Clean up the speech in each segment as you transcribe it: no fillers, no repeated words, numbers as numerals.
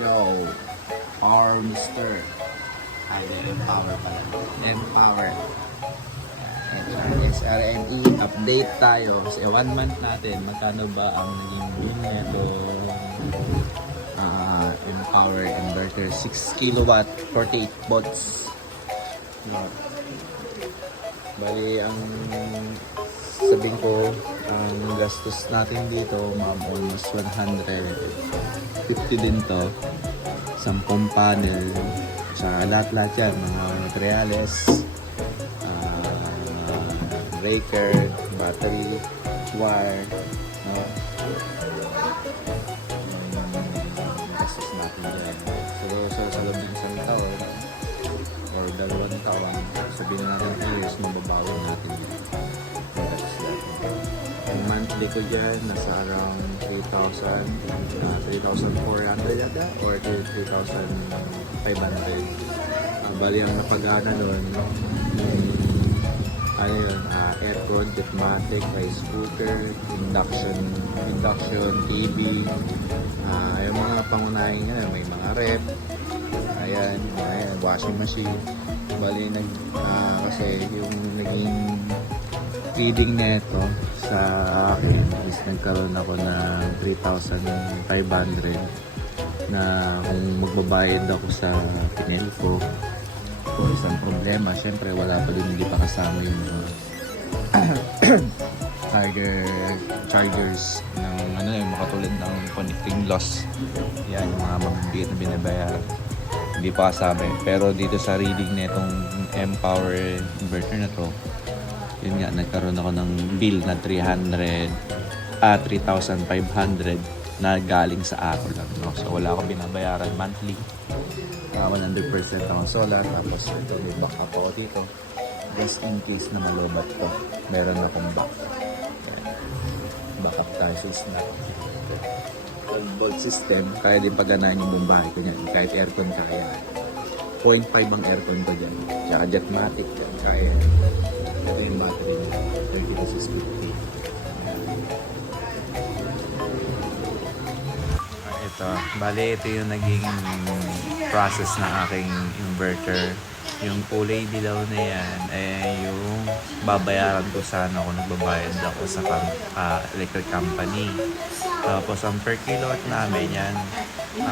Yo, Power Mister. Ay, empower pala. Empower. SRNE, update tayo. Sa 1 month natin, magkano ba ang naging bill nito? Empower inverter, 6 kilowatt, 48 volts. No. Bali, ang sabihin ko, ang gastos natin dito, almost 150 din to. 10 panel, sa lahat-lahat yan, mga materials, breaker, battery, wire, no? Gastos natin dyan. So sa loob ng isang taon or 2 taon, sabihin natin 2 years, mababawi natin yan. Ang monthly ko dyan, nasa around 3,000, 3,400 yata or 3,500. Bali ang napagana doon, aircon, Dipmatic, rice cooker, induction, TV, yung mga pangunahin niya, may mga rep, ayan, washing machine. Bali, kasi yung naging feeding neto sa akin is nagkaroon ako ng 3,500 na kung magbabayad ako sa Pinelco. So, isang problema, syempre wala pa din, hindi pa kasama yung chargers ng yung makatulad ng connecting loss. Yan, yung mga mabibigat na binabayaran. Hindi pa kasama yun. Pero dito sa reading na itong Empower inverter na to, yun nga, nagkaroon ako ng bill na 3,500 na galing sa ako lang. No? So, wala akong binabayaran monthly. 100% ako solar, tapos ito may backup ako dito just in case na malobat ko, meron akong backup tayo sa snap 12 volt system, kaya din paganahin yung buong bahay ko yan, kahit aircon kaya 0.5 ang aircon ko dyan, tsaka Jetmatic yan, kaya ito yung battery 3650. Ito, bali ito yung naging process ng aking inverter. Yung kulay dilaw na yan ay yung babayaran ko sana kung nagbabayad ako sa electric company. Tapos ang per kilowatt namin yan 10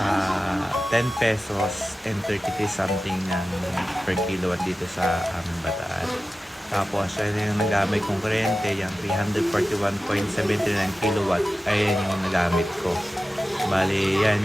pesos and 33 something ng per kilowatt dito sa aming Bataan. Tapos yan yung nagamit kong kuryente, yung 341.79 kilowatt, ayan yung nagamit ko. Bali yan,